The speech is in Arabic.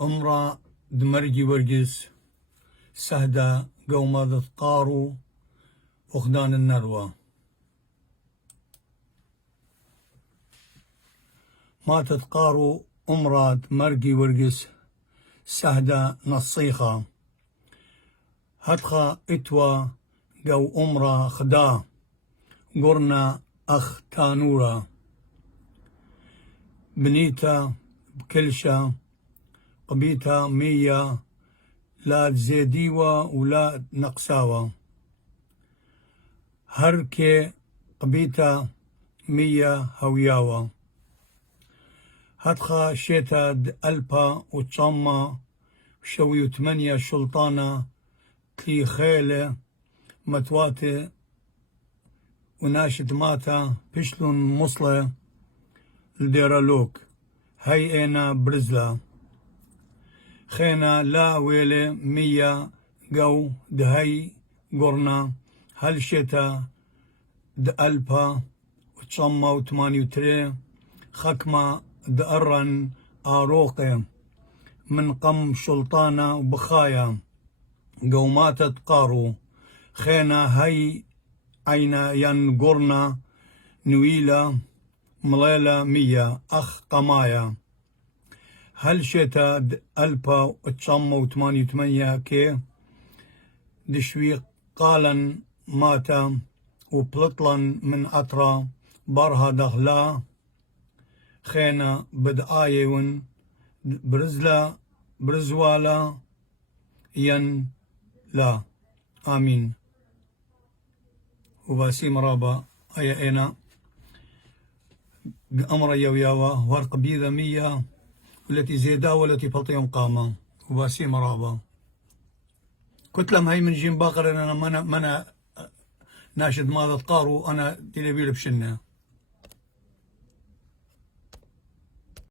أمرا دمرجي ورقس سهدة قومة قارو فقدان النروة. ماتت قارو أمرا مرقي ورقس سهدة نصيخة هتخا اتوى قو أمرا خدا قرنا أخ تانورا بنيتا بكلشة قبيتا مية لا زيديوة ولا نقساوة هركي قبيتا مية هوياوة هتخا شيتا ألبا وتصمى شوي وثمانية شلطانة تلي خيلة متواتي وناشد ماتا بشلون مصلة الديرالوك هاي انا برزلا خينا لا ويلة مية قو دهي قرنا هل شتا دألبا وتصمى وثمانية وتري خكمة دأرن آروقي من قم شلطانة وبخايا قوماتة قارو خينا هاي عينا ينقرنا نويلة مليلة مية أخ قمايا هل شتا ألبا وتصمى وثمانية وثمانية كي دشوي قالا ماتا وبلطلا من أطرا برها دغلا خينا بدآيون برزلا برزوالا ين لا آمين وباسي مرابا أي أنا بأمر يوياوا ورق بيذا مية والتي زيدا والتي بلطيهم قامة وباسي مرابا كتلم هاي من جيم باقر أنا منا ناشد ماذا تقارو أنا تلبيل بشنة